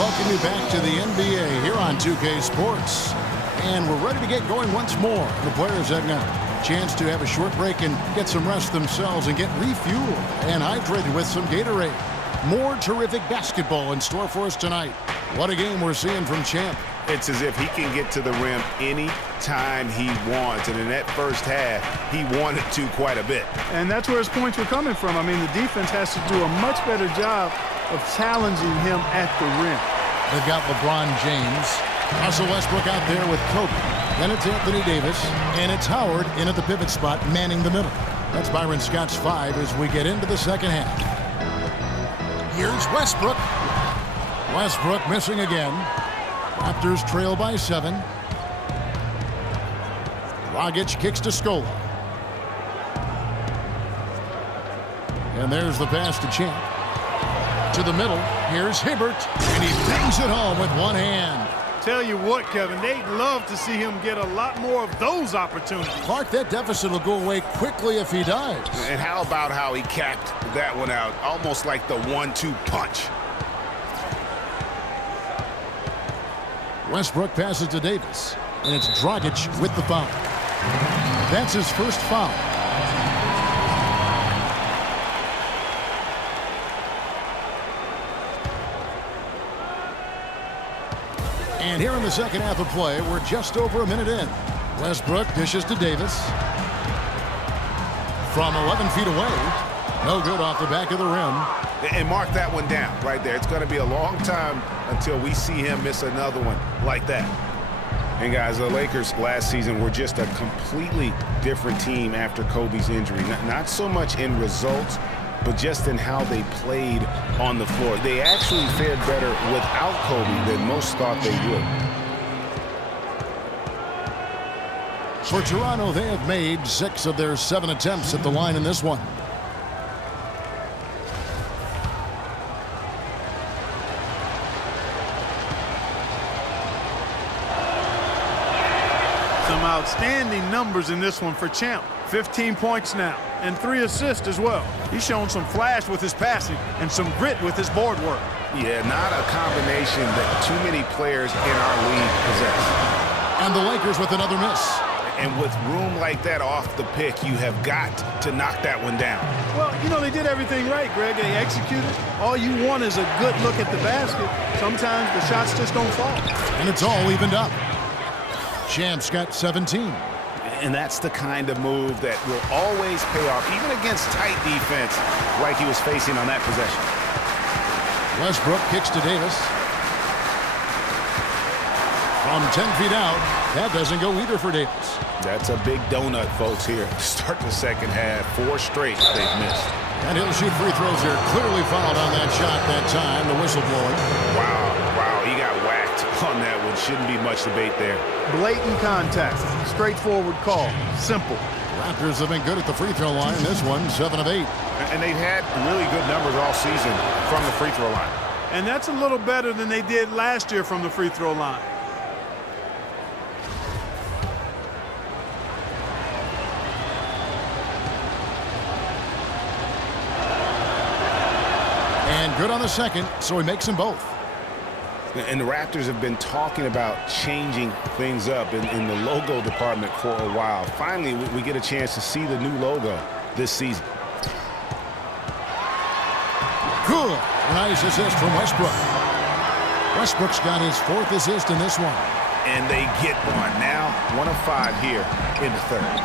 welcome you back to the NBA here on 2K Sports. And we're ready to get going once more. The players have a chance to have a short break and get some rest themselves and get refueled and hydrated with some Gatorade. More terrific basketball in store for us tonight. What a game we're seeing from Champ. It's as if he can get to the rim any time he wants. And in that first half, he wanted to quite a bit. And that's where his points were coming from. I mean, the defense has to do a much better job of challenging him at the rim. They've got LeBron James. Russell Westbrook out there with Kobe. Then it's Anthony Davis. And it's Howard in at the pivot spot, manning the middle. That's Byron Scott's 5 as we get into the second half. Here's Westbrook. Westbrook missing again. Raptors trail by 7. Dragic kicks to Scola. And there's the pass to Champ. To the middle. Here's Hibbert. And he bangs it home with one hand. Tell you what, Kevin, they'd love to see him get a lot more of those opportunities. Clark, that deficit will go away quickly if he does. And how about how he capped that one out? Almost like the 1-2 punch. Westbrook passes to Davis. And it's Dragic with the foul. That's his first foul. And here in the second half of play, we're just over a minute in. Westbrook dishes to Davis. From 11 feet away. No good off the back of the rim. And mark that one down right there. It's going to be a long time until we see him miss another one like that. And guys, the Lakers last season were just a completely different team after Kobe's injury. Not so much in results, but just in how they played on the floor. They actually fared better without Kobe than most thought they would. For Toronto, they have made 6 of their 7 attempts at the line in this one. Some outstanding numbers in this one for Champ. 15 points now, and 3 assists as well. He's shown some flash with his passing and some grit with his board work. Yeah, not a combination that too many players in our league possess. And the Lakers with another miss. And with room like that off the pick, you have got to knock that one down. Well, you know, they did everything right, Greg. They executed. All you want is a good look at the basket. Sometimes the shots just don't fall. And it's all evened up. Champ's got 17. And that's the kind of move that will always pay off, even against tight defense like he was facing on that possession. Westbrook kicks to Davis. From 10 feet out, that doesn't go either for Davis. That's a big donut, folks, here to start the second half. 4 straight they've missed. And he'll shoot free throws here. Clearly fouled on that shot that time, the whistle blowing. Wow, he got whacked on that one. Shouldn't be much debate there. Blatant contact. Straightforward call. Simple. Raptors have been good at the free throw line. This one, 7 of 8. And they've had really good numbers all season from the free throw line. And that's a little better than they did last year from the free throw line. And good on the second, so he makes them both. And the Raptors have been talking about changing things up in the logo department for a while. Finally, we get a chance to see the new logo this season. Good. Nice assist from Westbrook. Westbrook's got his 4th assist in this one. And they get one. Now 1 of 5 here in the third.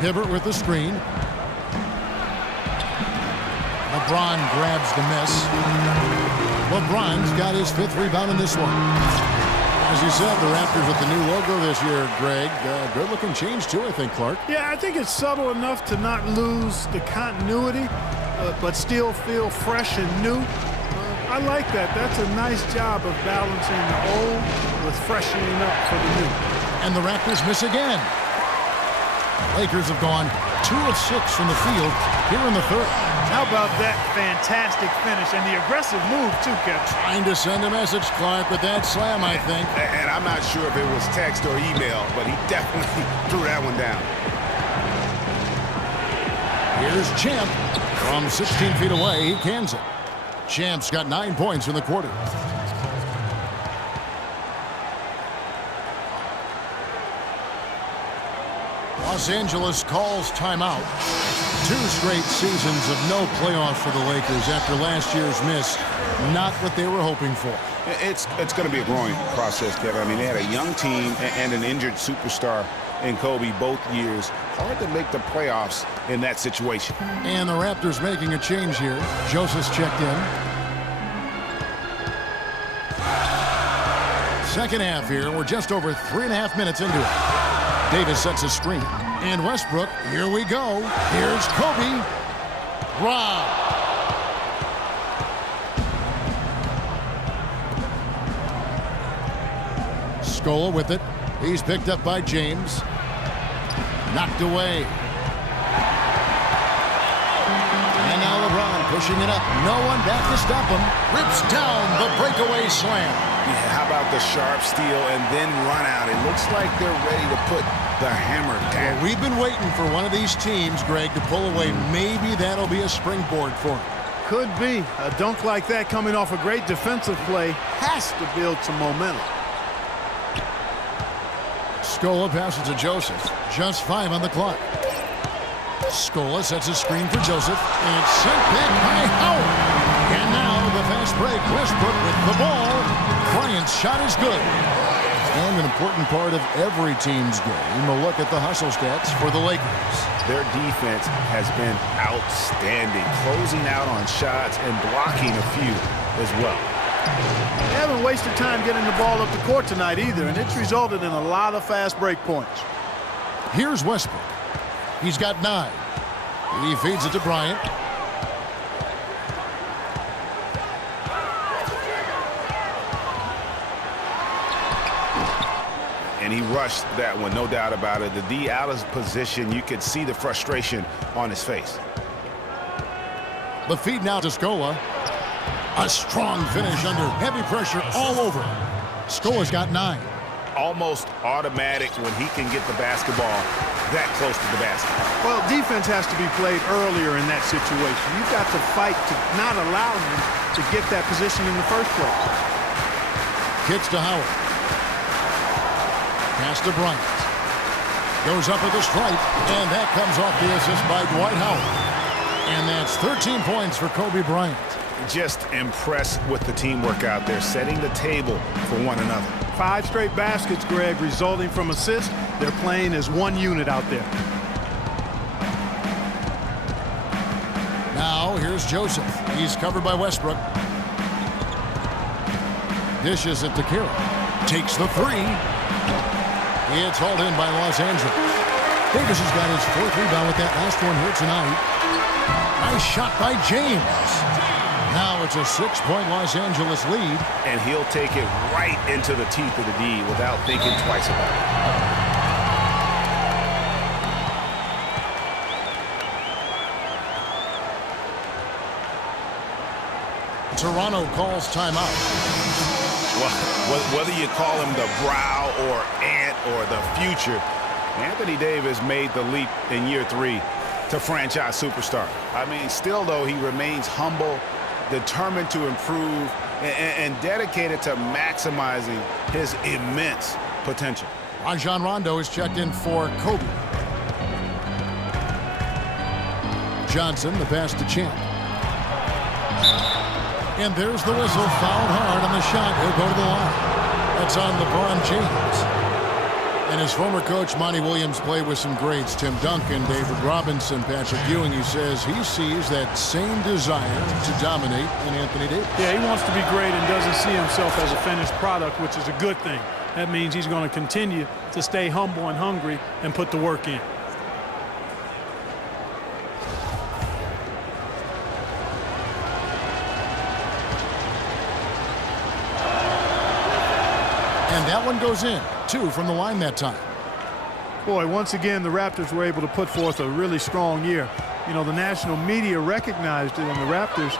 Hibbert with the screen. LeBron grabs the miss. LeBron's got his 5th rebound in this one. As you said, the Raptors with the new logo this year, Greg. Good-looking change, too, I think, Clark. Yeah, I think it's subtle enough to not lose the continuity, but still feel fresh and new. I like that. That's a nice job of balancing the old with freshening up for the new. And the Raptors miss again. Lakers have gone 2 of 6 from the field here in the third. How about that fantastic finish and the aggressive move, too, Kevin? Trying to send a message, Clark, with that slam, I think. And I'm not sure if it was text or email, but he definitely threw that one down. Here's Champ. From 16 feet away, he cans it. Champs got 9 points in the quarter. Los Angeles calls timeout. 2 straight seasons of no playoffs for the Lakers after last year's miss. Not what they were hoping for. It's going to be a growing process, Kevin. I mean, they had a young team and an injured superstar in Kobe both years. Hard to make the playoffs in that situation. And the Raptors making a change here. Joseph's checked in. Second half here. We're just over 3.5 minutes into it. Davis sets a screen. And Westbrook, here we go. Here's Kobe. Rob. Scola with it. He's picked up by James. Knocked away. And now LeBron pushing it up. No one back to stop him. Rips down the breakaway slam. Yeah, how about the sharp steal and then run out? It looks like they're ready to put the hammer down. Well, we've been waiting for one of these teams, Greg, to pull away. Maybe that'll be a springboard for him. Could be. A dunk like that coming off a great defensive play has to build some momentum. Scola passes to Joseph. Just 5 on the clock. Scola sets a screen for Joseph. And it's sent back by Howard. And now the fast break. Westbrook with the ball. Bryant's shot is good. And an important part of every team's game, a look at the hustle stats for the Lakers. Their defense has been outstanding, closing out on shots and blocking a few as well. They haven't wasted time getting the ball up the court tonight either, and it's resulted in a lot of fast break points. Here's Westbrook. He's got 9. He feeds it to Bryant. And he rushed that one, no doubt about it. The D out of position, you could see the frustration on his face. The feed now to Scola. A strong finish under heavy pressure all over. Scola's got 9. Almost automatic when he can get the basketball that close to the basket. Well, defense has to be played earlier in that situation. You've got to fight to not allow him to get that position in the first place. Kicks to Howard. Pass to Bryant. Goes up with a stripe, and that comes off the assist by Dwight Howard. And that's 13 points for Kobe Bryant. Just impressed with the teamwork out there, setting the table for one another. 5 straight baskets, Greg, resulting from assists. They're playing as one unit out there. Now, here's Joseph. He's covered by Westbrook. Dishes it to Kira. Takes the 3. It's hauled in by Los Angeles. Davis has got his 4th rebound with that last one here tonight. Nice shot by James. Now it's a 6-point Los Angeles lead. And he'll take it right into the teeth of the D without thinking twice about it. Toronto calls timeout. Well, whether you call him the brow or ant or the future, Anthony Davis made the leap in year 3 to franchise superstar. I mean, still, though, he remains humble, determined to improve, and dedicated to maximizing his immense potential. Rajon Rondo is checked in for Kobe. Johnson, the pass to Champ. And there's the whistle. Fouled hard on the shot. He'll go to the line. That's on LeBron James. And his former coach, Monty Williams, played with some greats. Tim Duncan, David Robinson, Patrick Ewing. He says he sees that same desire to dominate in Anthony Davis. Yeah, he wants to be great and doesn't see himself as a finished product, which is a good thing. That means he's going to continue to stay humble and hungry and put the work in. And that one goes in. 2 from the line that time. Boy, once again, the Raptors were able to put forth a really strong year. You know, the national media recognized it, and the Raptors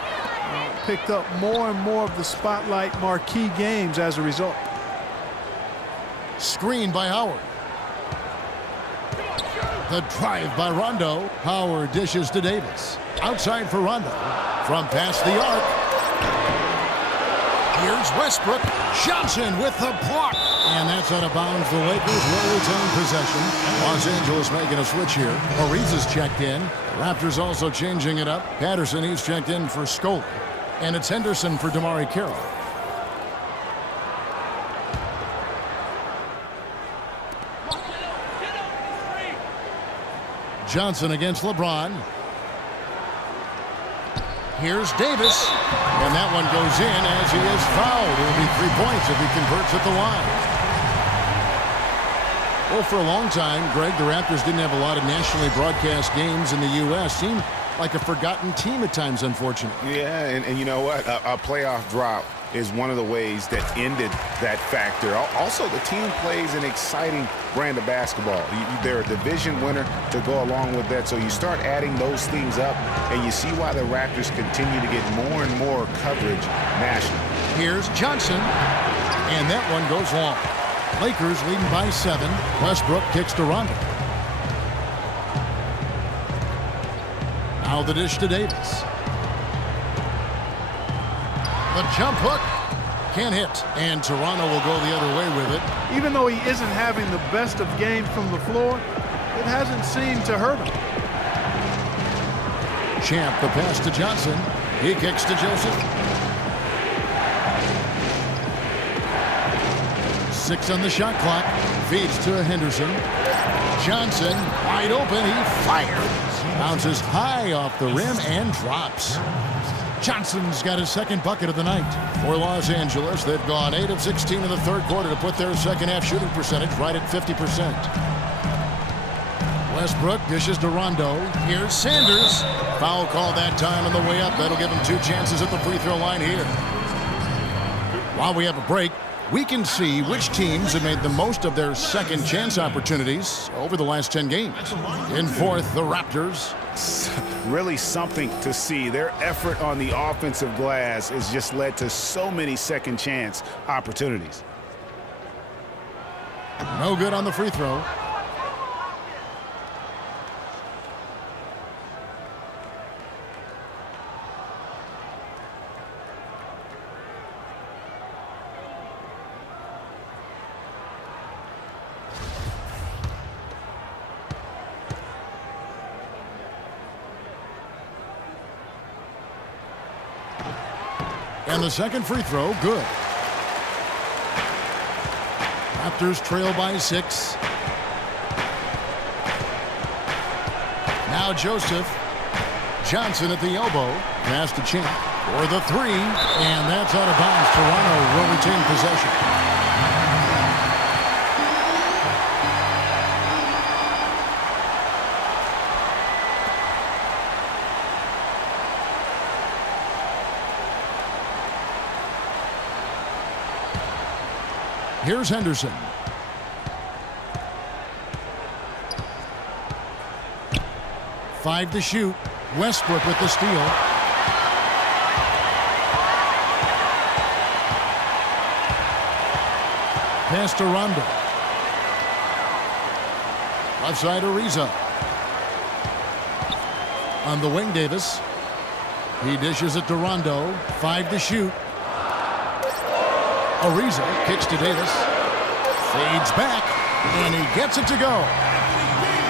picked up more and more of the spotlight marquee games as a result. Screen by Howard. The drive by Rondo. Howard dishes to Davis. Outside for Rondo. From past the arc. Here's Westbrook. Johnson with the block. And that's out of bounds. The Lakers will retain possession. Los Angeles making a switch here. Ariza's checked in. Raptors also changing it up. Patterson, he's checked in for Scola. And it's Henderson for DeMarre Carroll. Johnson against LeBron. Here's Davis. And that one goes in as he is fouled. It'll be 3 points if he converts at the line. Well, for a long time, Greg, the Raptors didn't have a lot of nationally broadcast games in the U.S. Seemed like a forgotten team at times, unfortunately. Yeah, and you know what? A playoff drop is one of the ways that ended that factor. Also, the team plays an exciting brand of basketball. They're a division winner to go along with that. So you start adding those things up, and you see why the Raptors continue to get more and more coverage nationally. Here's Johnson, and that one goes long. Lakers leading by 7. Westbrook kicks to Rondo. Now the dish to Davis. The jump hook can't hit, and Toronto will go the other way with it. Even though he isn't having the best of games from the floor, it hasn't seemed to hurt him. Champ, the pass to Johnson. He kicks to Joseph. 6 on the shot clock. Feeds to Henderson. Johnson, wide open. He fires. Bounces high off the rim and drops. Johnson's got his second bucket of the night. For Los Angeles, they've gone 8 of 16 in the third quarter to put their second half shooting percentage right at 50%. Westbrook dishes to Rondo. Here's Sanders. Foul call that time on the way up. That'll give him 2 chances at the free throw line here. While we have a break, we can see which teams have made the most of their second chance opportunities over the last 10 games. In fourth, the Raptors. Really something to see. Their effort on the offensive glass has just led to so many second chance opportunities. No good on the free throw. And the second free throw, good. Raptors trail by 6. Now Joseph. Johnson at the elbow. Pass to Champ for the 3. And that's out of bounds. Toronto will retain possession. Here's Henderson. Five to shoot. Westbrook with the steal. Pass to Rondo. Left side Ariza. On the wing, Davis. He dishes it to Rondo. 5 to shoot. Ariza kicks to Davis. Fades back. And he gets it to go.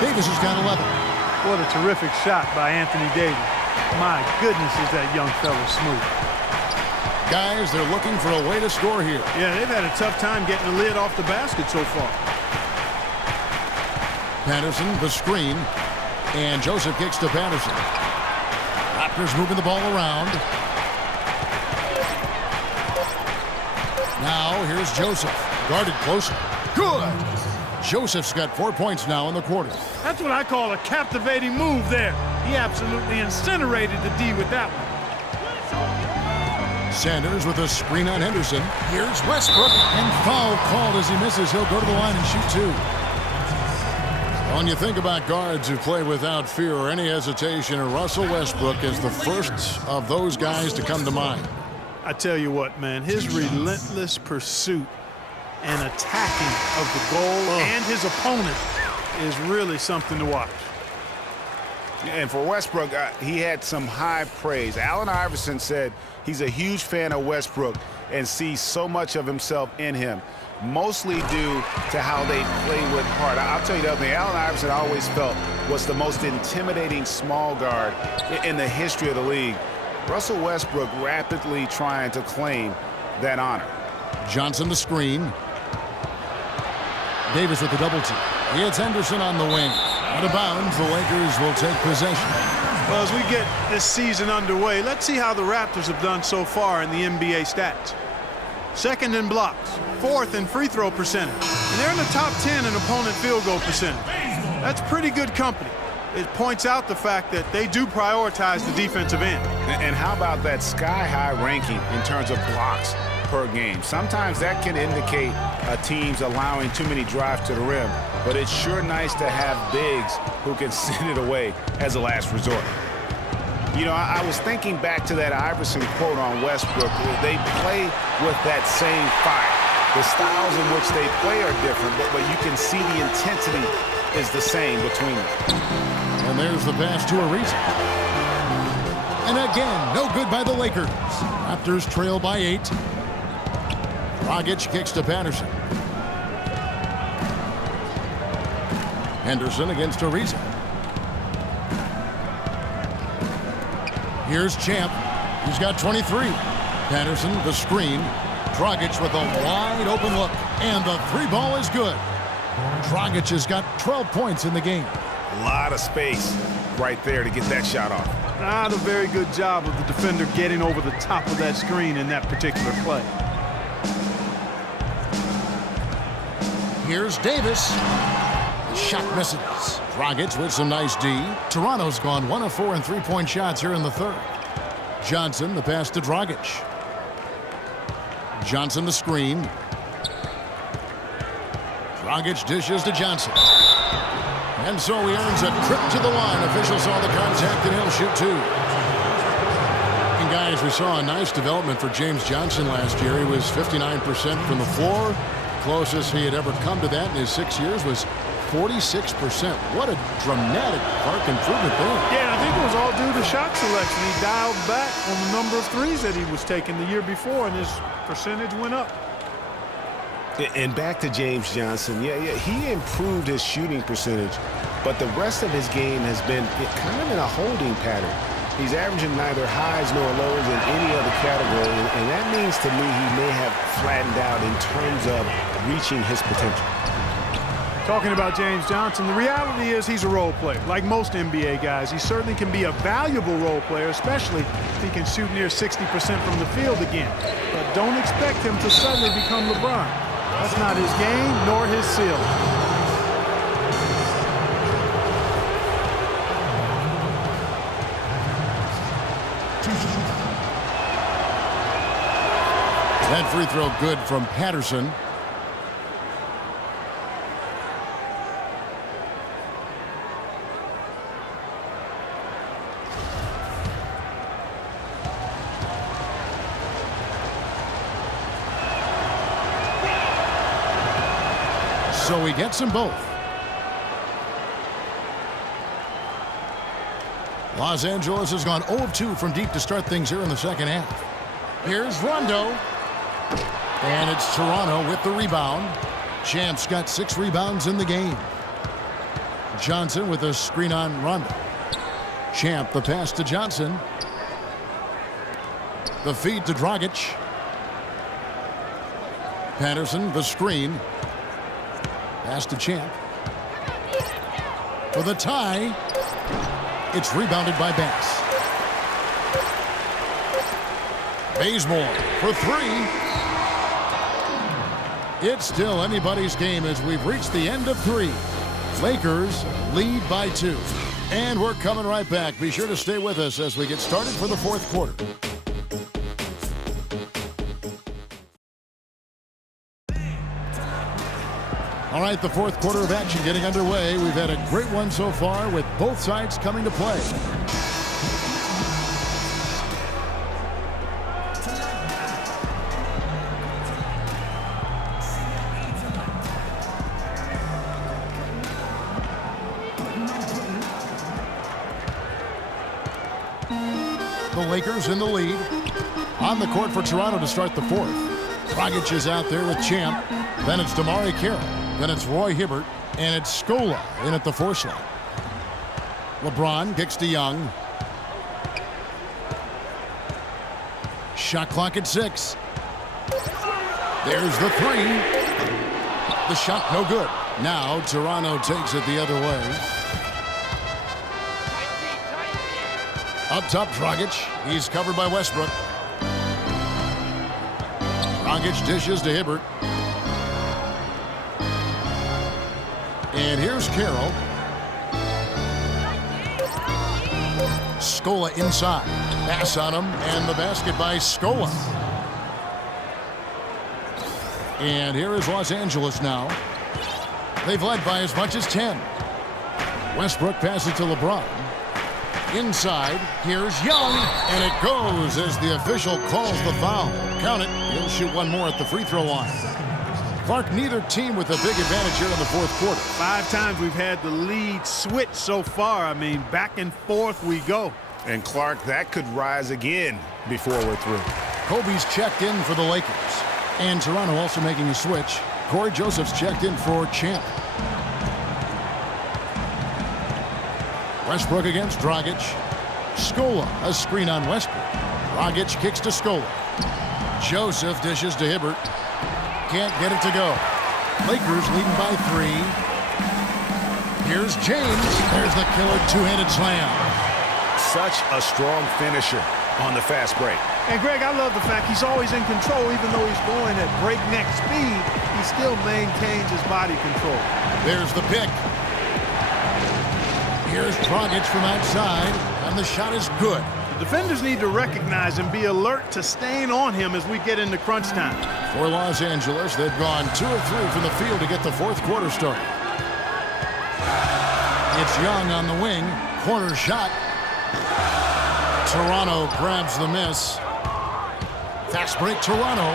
Davis has got 11. What a terrific shot by Anthony Davis. My goodness, is that young fella smooth. Guys, they're looking for a way to score here. Yeah, they've had a tough time getting the lid off the basket so far. Patterson, the screen. And Joseph kicks to Patterson. Raptors moving the ball around. Now, here's Joseph. Guarded closer. Good! Joseph's got 4 points now in the quarter. That's what I call a captivating move there. He absolutely incinerated the D with that one. Sanders with a screen on Henderson. Here's Westbrook. And foul called as he misses. He'll go to the line and shoot 2. When you think about guards who play without fear or any hesitation, Russell Westbrook is the first of those guys to come to mind. I tell you what, man, his relentless pursuit and attacking of the goal and his opponent is really something to watch. And for Westbrook, he had some high praise. Allen Iverson said he's a huge fan of Westbrook and sees so much of himself in him, mostly due to how they play with heart. I'll tell you the other thing, Allen Iverson always felt was the most intimidating small guard in the history of the league. Russell Westbrook rapidly trying to claim that honor. Johnson the screen. Davis with the double team. He hits Henderson on the wing. Out of bounds, the Lakers will take possession. Well, as we get this season underway, let's see how the Raptors have done so far in the NBA stats. Second in blocks, fourth in free throw percentage, and they're in the top 10 in opponent field goal percentage. That's pretty good company. It points out the fact that they do prioritize the defensive end. And how about that sky-high ranking in terms of blocks per game? Sometimes that can indicate a team's allowing too many drives to the rim, but it's sure nice to have bigs who can send it away as a last resort. You know, I was thinking back to that Iverson quote on Westbrook. They play with that same fire. The styles in which they play are different, but you can see the intensity is the same between them. And there's the pass to Ariza. And again, no good by the Lakers. Raptors trail by 8. Dragic kicks to Patterson. Henderson against Ariza. Here's Champ. He's got 23. Patterson, the screen. Dragic with a wide open look. And the three ball is good. Dragic has got 12 points in the game. A lot of space right there to get that shot off. Not a very good job of the defender getting over the top of that screen in that particular play. Here's Davis. The shot misses. Dragic with some nice D. Toronto's gone 1 of 4 in three-point shots here in the third. Johnson, the pass to Dragic. Johnson, the screen. Dragic dishes to Johnson. And so he earns a trip to the line. Officials saw the contact, and he'll shoot 2. And guys, we saw a nice development for James Johnson last year. He was 59% from the floor. Closest he had ever come to that in his 6 years was 46%. What a dramatic arc improvement there. Yeah, I think it was all due to shot selection. He dialed back on the number of threes that he was taking the year before, and his percentage went up. And back to James Johnson. Yeah, he improved his shooting percentage, but the rest of his game has been kind of in a holding pattern. He's averaging neither highs nor lows in any other category, and that means to me he may have flattened out in terms of reaching his potential. Talking about James Johnson, the reality is he's a role player. Like most NBA guys, he certainly can be a valuable role player, especially if he can shoot near 60% from the field again. But don't expect him to suddenly become LeBron. That's not his game, nor his ceiling. That free throw good from Patterson. So he gets them both. Los Angeles has gone 0 of 2 from deep to start things here in the second half. Here's Rondo. And it's Toronto with the rebound. Champ's got 6 rebounds in the game. Johnson with a screen on Rondo. Champ, the pass to Johnson. The feed to Dragic. Patterson, the screen. Pass to Champ. For the tie. It's rebounded by Bass. Bazemore for 3. It's still anybody's game as we've reached the end of 3. Lakers lead by 2. And we're coming right back. Be sure to stay with us as we get started for the fourth quarter. All right, the fourth quarter of action getting underway. We've had a great one so far with both sides coming to play. Lakers in the lead. On the court for Toronto to start the fourth. Dragic is out there with Champ. Then it's Damari Carroll. Then it's Roy Hibbert. And it's Scola in at the 4 slot. LeBron kicks to Young. Shot clock at 6. There's the 3. The shot no good. Now Toronto takes it the other way. Up top, Dragic. He's covered by Westbrook. Dragic dishes to Hibbert. And here's Carroll. Scola inside. Pass on him, and the basket by Scola. And here is Los Angeles now. They've led by as much as 10. Westbrook passes to LeBron. Inside, here's Young, and it goes as the official calls the foul. Count it. He'll shoot one more at the free throw line. Clark, neither team with a big advantage here in the fourth quarter. 5 times we've had the lead switch so far. I mean, back and forth we go. And Clark, that could rise again before we're through. Kobe's checked in for the Lakers. And Toronto also making a switch. Corey Joseph's checked in for Champ. Westbrook against Dragic. Scola, a screen on Westbrook. Dragic kicks to Scola. Joseph dishes to Hibbert. Can't get it to go. Lakers leading by 3. Here's James. There's the killer two-handed slam. Such a strong finisher on the fast break. And Greg, I love the fact he's always in control. Even though he's going at breakneck speed, he still maintains his body control. There's the pick. Here's Dragic from outside, and the shot is good. The defenders need to recognize and be alert to staying on him as we get into crunch time. For Los Angeles, they've gone 2 of 3 from the field to get the fourth quarter started. It's Young on the wing. Corner shot. Toronto grabs the miss. Fast break, Toronto.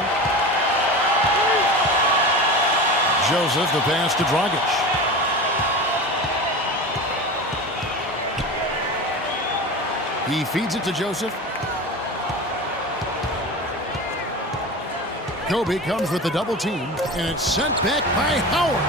Joseph, the pass to Dragic. He feeds it to Joseph. Kobe comes with the double team, and it's sent back by Howard.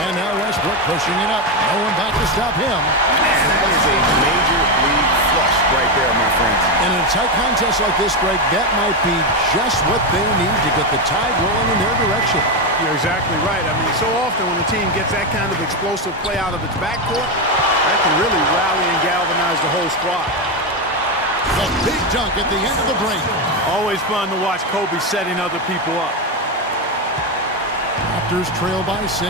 And now Westbrook pushing it up. No one back to stop him. That is a major league flush right there, my friends. And in a tight contest like this, Greg, that might be just what they need to get the tide rolling in their direction. You're exactly right. I mean, so often when a team gets that kind of explosive play out of its backcourt, that can really rally and galvanize the whole squad. The big dunk at the end of the break. Always fun to watch Kobe setting other people up. Raptors trail by 6.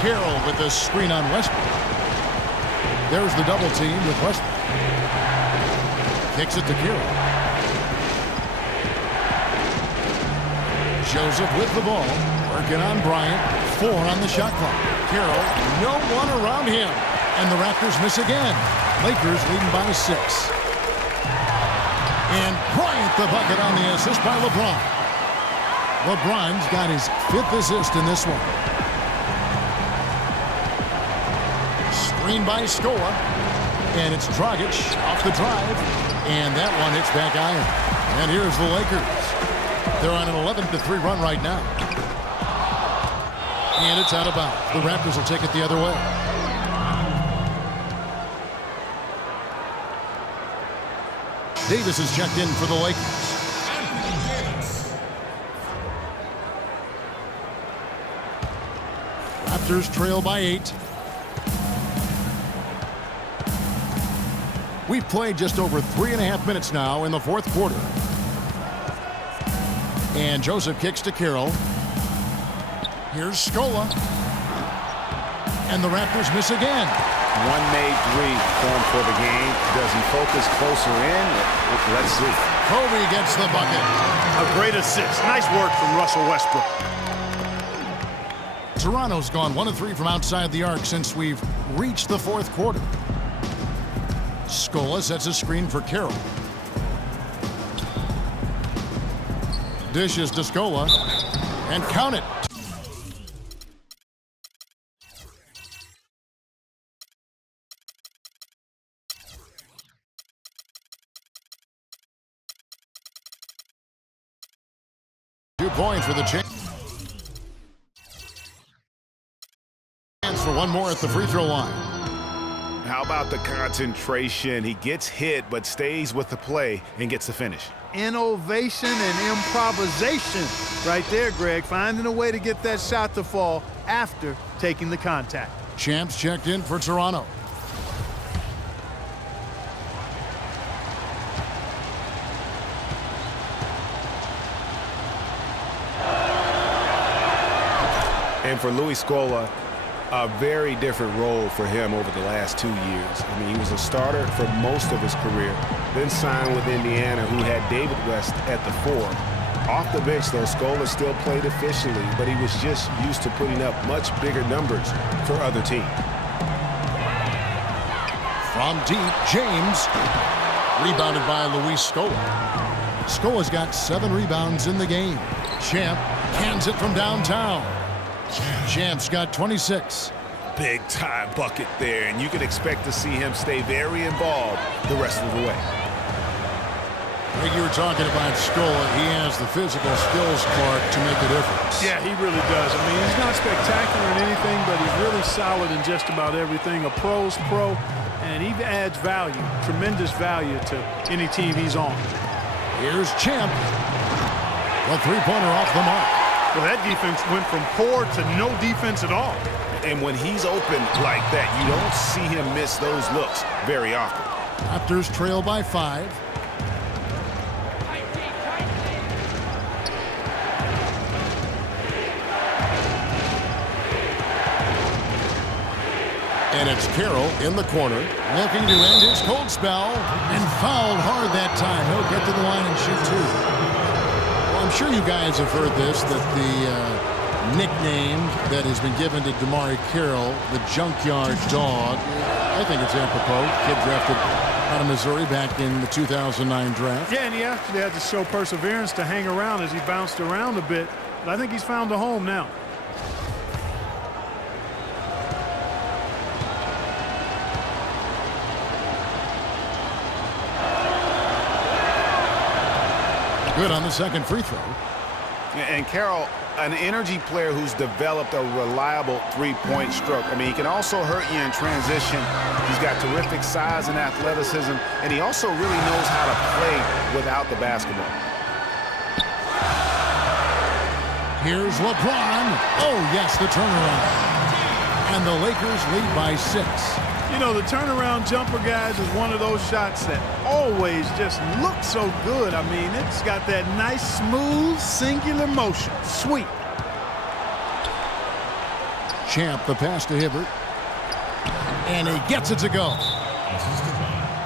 Carroll with the screen on Westbrook. There's the double team with Westbrook. Kicks it to Carroll. Joseph with the ball. Working on Bryant. 4 on the shot clock. Carroll, no one around him. And the Raptors miss again. Lakers leading by 6. And Bryant the bucket on the assist by LeBron. LeBron's got his 5th assist in this one. Screen by Scola. And it's Dragic off the drive. And that one hits back iron. And here's the Lakers. They're on an 11-3 run right now. And it's out of bounds. The Raptors will take it the other way. Davis is checked in for the Lakers. Raptors trail by 8. We've played just over 3.5 minutes now in the fourth quarter. And Joseph kicks to Carroll. Here's Scola. And the Raptors miss again. 1 made 3 for him for the game. Does he focus closer in? Let's see. Kobe gets the bucket. A great assist. Nice work from Russell Westbrook. Toronto's gone 1 of 3 from outside the arc since we've reached the fourth quarter. Scola sets a screen for Carroll. Dishes to Scola. And count it. points for the chance for one more at the free throw line. How about the concentration? He gets hit but stays with the play and gets the finish. Innovation and improvisation right there, Greg. Finding a way to get that shot to fall after taking the contact. Champs checked in for Toronto. And for Louis Scola, a very different role for him over the last 2 years. I mean, he was a starter for most of his career, then signed with Indiana, who had David West at the 4. Off the bench, though, Scola still played efficiently, but he was just used to putting up much bigger numbers for other teams. From deep, James. Rebounded by Luis Scola. Scola's got 7 rebounds in the game. Champ cans it from downtown. Champ's got 26. Big time bucket there, and you can expect to see him stay very involved the rest of the way. Like you were talking about Scola, he has the physical skills, Clark, to make a difference. Yeah, he really does. I mean, he's not spectacular in anything, but he's really solid in just about everything. A pro's pro, and he adds value, tremendous value to any team he's on. Here's Champ. The three-pointer off the mark. Well, that defense went from poor to no defense at all. And when he's open like that, you don't see him miss those looks very often. Raptors trail by 5. And it's Carroll in the corner, looking to end his cold spell, and fouled hard that time. He'll get to the line and shoot 2. I'm sure you guys have heard this, that the nickname that has been given to DeMarre Carroll, the Junkyard Dog, I think it's apropos. Kid drafted out of Missouri back in the 2009 draft. Yeah, and he actually had to show perseverance to hang around as he bounced around a bit. But I think he's found a home now. Good on the second free throw. And Carroll, an energy player who's developed a reliable three-point stroke. I mean, he can also hurt you in transition. He's got terrific size and athleticism, and he also really knows how to play without the basketball. Here's LeBron. Oh, yes, the turnaround. And the Lakers lead by 6. You know, the turnaround jumper, guys, is one of those shots that always just looks so good. I mean, it's got that nice, smooth, singular motion. Sweet. Champ, the pass to Hibbert. And he gets it to go.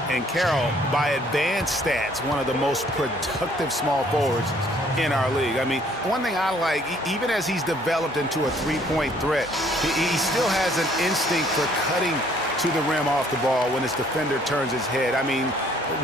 And Carroll, by advanced stats, one of the most productive small forwards in our league. I mean, one thing I like, even as he's developed into a three-point threat, he still has an instinct for cutting to the rim off the ball when his defender turns his head. I mean,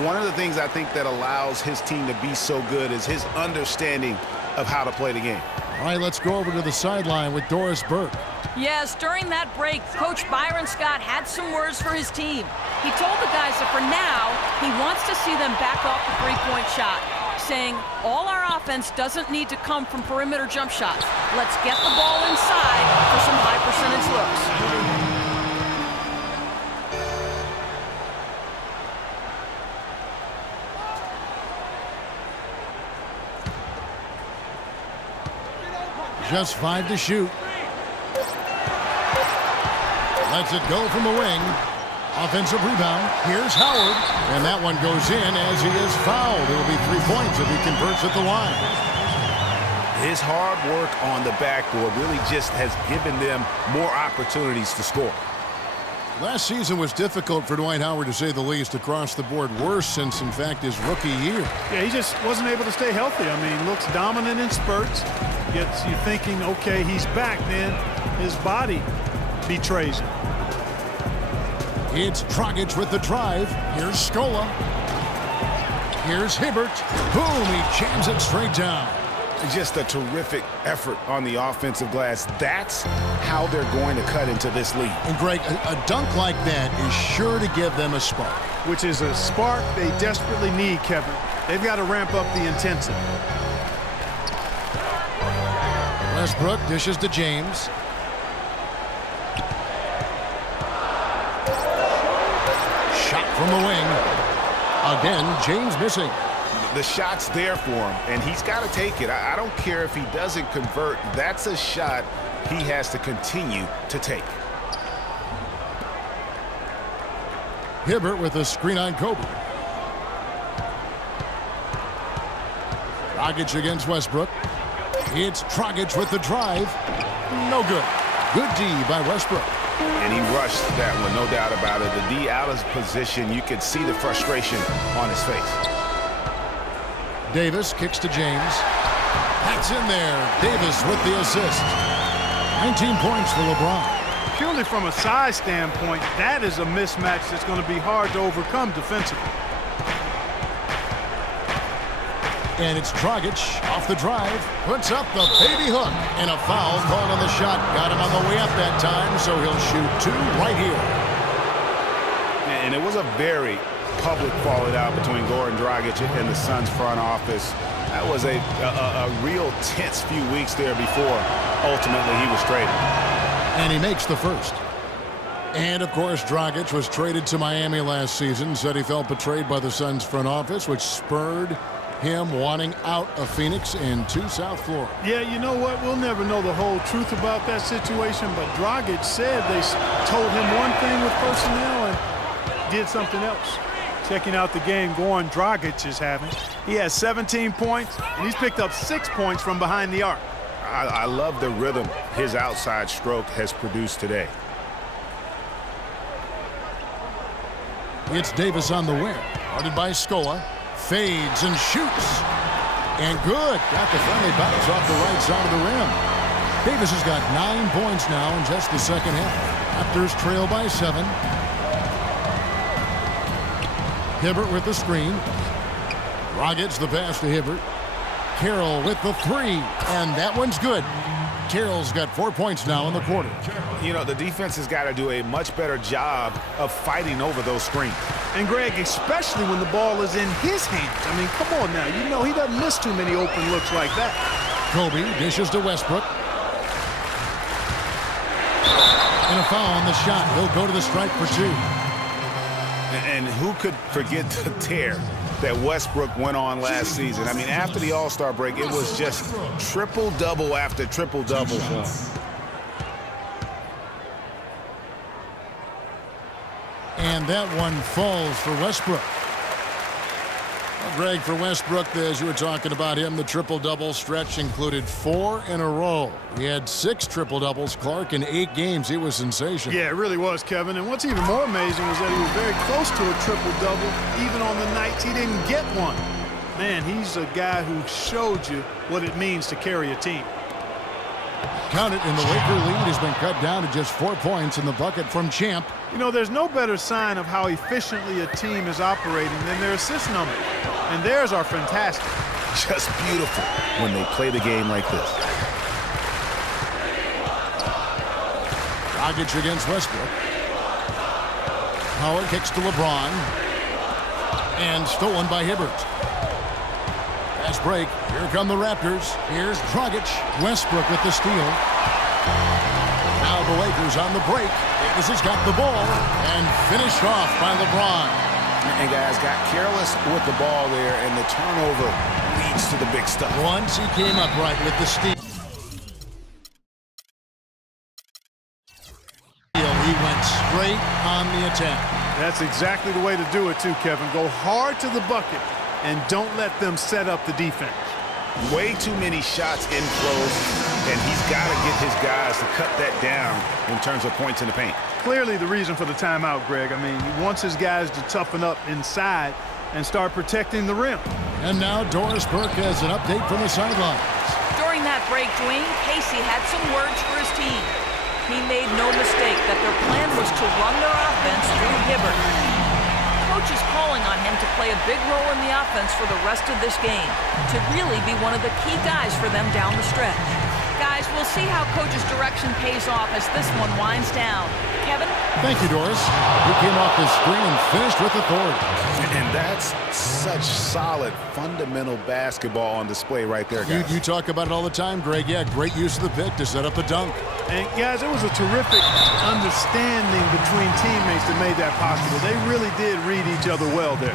one of the things I think that allows his team to be so good is his understanding of how to play the game. All right, let's go over to the sideline with Doris Burke. Yes, during that break, Coach Byron Scott had some words for his team. He told the guys that for now, he wants to see them back off the three-point shot, saying all our offense doesn't need to come from perimeter jump shots. Let's get the ball inside for some high-percentage looks. Just 5 to shoot. Lets it go from the wing. Offensive rebound. Here's Howard. And that one goes in as he is fouled. It'll be 3 points if he converts at the line. His hard work on the backboard really just has given them more opportunities to score. Last season was difficult for Dwight Howard, to say the least, across the board. Worse since, in fact, his rookie year. Yeah, he just wasn't able to stay healthy. I mean, looks dominant in spurts. Gets you thinking, okay, he's back, then his body betrays him. It's Dragic with the drive. Here's Scola. Here's Hibbert. Boom, he jams it straight down. Just a terrific effort on the offensive glass. That's how they're going to cut into this lead. And Greg, a dunk like that is sure to give them a spark. Which is a spark they desperately need, Kevin. They've got to ramp up the intensity. Westbrook dishes to James. Shot from the wing. Again, James missing. The shot's there for him, and he's got to take it. I don't care if he doesn't convert. That's a shot he has to continue to take. Hibbert with a screen on Kobe. Dragic against Westbrook. It's Dragic with the drive. No good. Good D by Westbrook. And he rushed that one, no doubt about it. The D out of position, you could see the frustration on his face. Davis kicks to James. That's in there. Davis with the assist. 19 points for LeBron. Purely from a size standpoint, that is a mismatch that's going to be hard to overcome defensively. And it's Dragic off the drive. Puts up the baby hook. And a foul called on the shot. Got him on the way up that time, so he'll shoot two right here. And it was a very public falling out between Goran Dragic and the Suns front office. That was a real tense few weeks there before ultimately he was traded. And he makes the first. And, of course, Dragic was traded to Miami last season. Said he felt betrayed by the Suns front office, which spurred him wanting out of Phoenix and to South Florida. Yeah, you know what? We'll never know the whole truth about that situation, but Dragic said they told him one thing with personnel and did something else. Checking out the game Goran Dragic is having. He has 17 points, and he's picked up 6 points from behind the arc. I love the rhythm his outside stroke has produced today. It's Davis on the wing. Guarded by Scola. Fades and shoots. And good. Got the friendly bounce off the right side of the rim. Davis has got 9 points now in just the second half. Raptors trail by 7. Hibbert with the screen. Dragic the pass to Hibbert. Carroll with the three. And that one's good. Carroll's got 4 points now in the quarter. You know, the defense has got to do a much better job of fighting over those screens. And, Greg, especially when the ball is in his hands. I mean, come on now. You know he doesn't miss too many open looks like that. Kobe dishes to Westbrook. And a foul on the shot. He'll go to the strike for 2. And who could forget the tear that Westbrook went on last season? I mean, after the All-Star break, it was just triple-double after triple-double for him. And that one falls for Westbrook. Well, Greg, for Westbrook, as you were talking about him, the triple-double stretch included 4 in a row. He had 6 triple-doubles, Clark, in 8 games. He was sensational. Yeah, it really was, Kevin. And what's even more amazing was that he was very close to a triple-double, even on the nights he didn't get one. Man, he's a guy who showed you what it means to carry a team. Count it, and the Laker lead has been cut down to just 4 points in the bucket from Champ. You know, there's no better sign of how efficiently a team is operating than their assist numbers. And theirs are fantastic. Just beautiful when they play the game like this. Dragic against Westbrook. Howard kicks to LeBron. And stolen by Hibbert. Fast break. Here come the Raptors. Here's Dragic. Westbrook with the steal. Now the Lakers on the break. Davis has got the ball. And finished off by LeBron. And guys got careless with the ball there, and the turnover leads to the big stuff. Once he came up right with the steal. He went straight on the attack. That's exactly the way to do it too, Kevin. Go hard to the bucket and don't let them set up the defense. Way too many shots in close, and he's got to get his guys to cut that down in terms of points in the paint. Clearly the reason for the timeout, Greg. I mean, he wants his guys to toughen up inside and start protecting the rim. And now Doris Burke has an update from the sidelines. During that break, Dwayne Casey had some words for his team. He made no mistake that their plan was to run their offense through Hibbert. Coach is calling on him to play a big role in the offense for the rest of this game, to really be one of the key guys for them down the stretch. Guys, we'll see how Coach's direction pays off as this one winds down. Kevin? Thank you, Doris. He came off the screen and finished with authority. And That's such solid, fundamental basketball on display right there, guys. You talk about it all the time, Greg. Yeah, great use of the pick to set up the dunk. And, guys, it was a terrific understanding between teammates that made that possible. They really did read each other well there.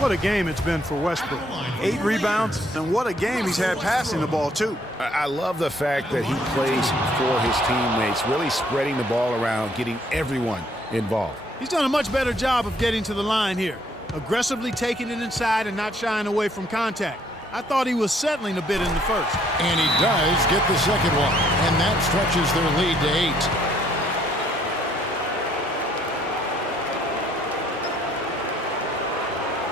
What a game it's been for Westbrook. 8 rebounds, and what a game he's had passing the ball, too. I love the fact that he plays for his teammates, really spreading the ball around, getting everyone involved. He's done a much better job of getting to the line here, aggressively taking it inside and not shying away from contact. I thought he was settling a bit in the first. And he does get the second one, and that stretches their lead to 8.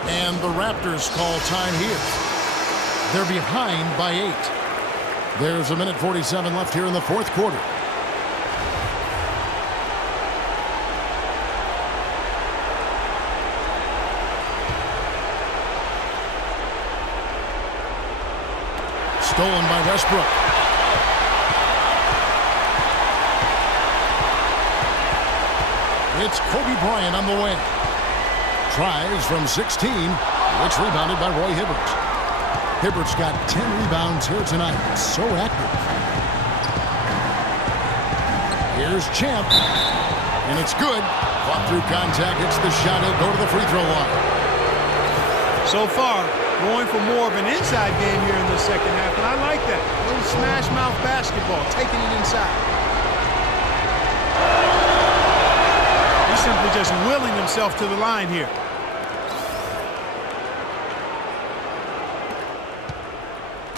And the Raptors call time here. They're behind by 8. There's a minute 47 left here in the fourth quarter. Stolen by Westbrook. It's Kobe Bryant on the wing. Tries from 16, which rebounded by Roy Hibbert. Hibbert's got 10 rebounds here tonight. So active. Here's Champ. And it's good. Fought through contact. It's the shot. He'll go to the free throw line. So far, going for more of an inside game here in the second half, and I like that. A little smash mouth basketball, taking it inside. He's simply just willing himself to the line here.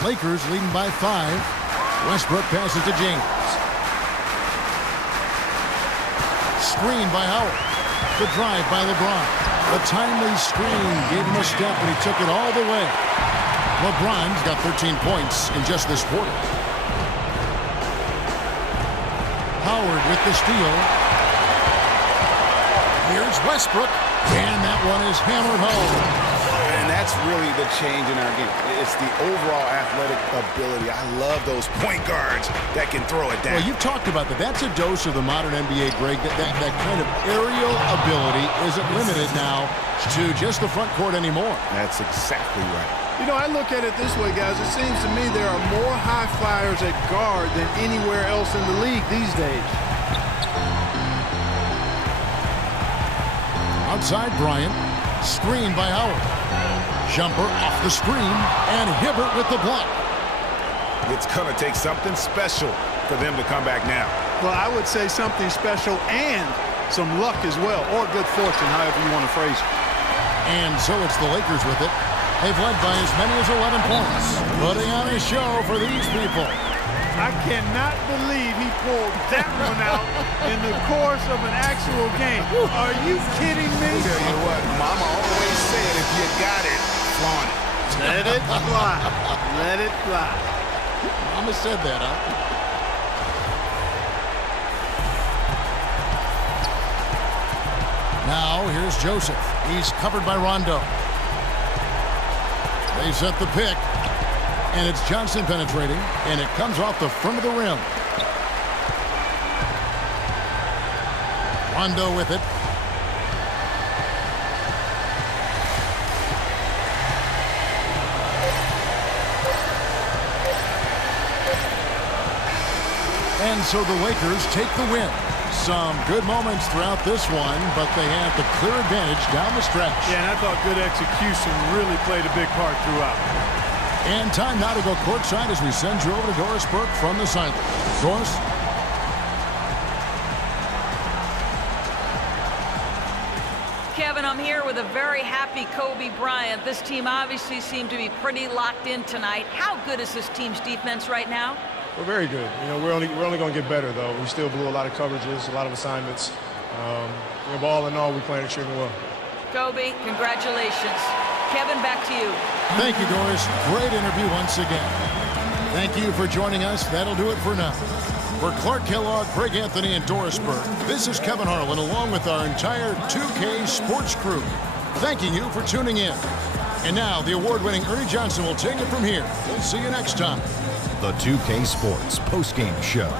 Lakers leading by 5. Westbrook passes to James. Screen by Howard. The drive by LeBron. The timely screen gave him a step, and he took it all the way. LeBron's got 13 points in just this quarter. Howard with the steal. Here's Westbrook, and that one is hammered home. And that's really the change in our game. It's the overall athletic ability. I love those point guards that can throw it down. Well, you've talked about that. That's a dose of the modern NBA, Greg. That kind of aerial ability isn't limited now to just the front court anymore. That's exactly right. You know, I look at it this way, guys. It seems to me there are more high flyers at guard than anywhere else in the league these days. Outside Bryant. Screen by Howard. Jumper off the screen, and Hibbert with the block. It's going to take something special for them to come back now. Well, I would say something special and some luck as well, or good fortune, however you want to phrase it. And so it's the Lakers with it. They've led by as many as 11 points. Putting on a show for these people. I cannot believe he pulled that one out in the course of an actual game. Are you kidding me? Tell you what, Mama always said, if you got it, flaunt it. Let it fly. Let it fly. Mama said that, huh? Now, here's Joseph. He's covered by Rondo. They set the pick. And it's Johnson penetrating, and it comes off the front of the rim. Rondo with it. And so the Lakers take the win. Some good moments throughout this one, but they had the clear advantage down the stretch. Yeah, and I thought good execution really played a big part throughout. And time now to go courtside as we send you over to Doris Burke from the sideline. Doris? Kevin, I'm here with a very happy Kobe Bryant. This team obviously seemed to be pretty locked in tonight. How good is this team's defense right now? We're very good. You know, we're only going to get better, though. We still blew a lot of coverages, a lot of assignments. But all in all, we're playing extremely well. Kobe, congratulations. Kevin, back to you. Thank you, Doris. Great interview once again. Thank you for joining us. That'll do it for now. For Clark Kellogg, Greg Anthony, and Doris Burke, this is Kevin Harlan along with our entire 2K Sports crew, thanking you for tuning in. And now, the award-winning Ernie Johnson will take it from here. We'll see you next time. The 2K Sports postgame show.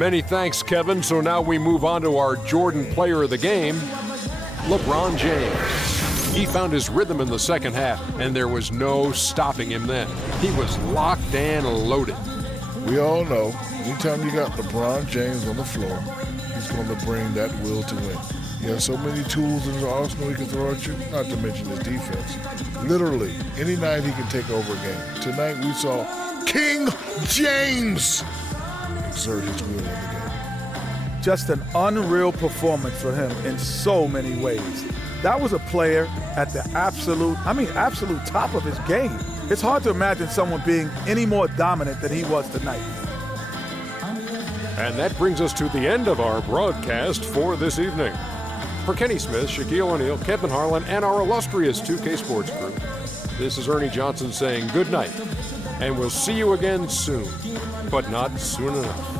Many thanks, Kevin. So now we move on to our Jordan player of the game, LeBron James. He found his rhythm in the second half, and there was no stopping him then. He was locked and loaded. We all know, anytime you got LeBron James on the floor, he's going to bring that will to win. He has so many tools in his arsenal he can throw at you, not to mention his defense. Literally, any night he can take over a game. Tonight we saw King James exert his will in the game. Just an unreal performance for him in so many ways. That was a player at the absolute top of his game. It's hard to imagine someone being any more dominant than he was tonight. And that brings us to the end of our broadcast for this evening. For Kenny Smith, Shaquille O'Neal, Kevin Harlan, and our illustrious 2K Sports crew, this is Ernie Johnson saying good night, and we'll see you again soon, but not soon enough.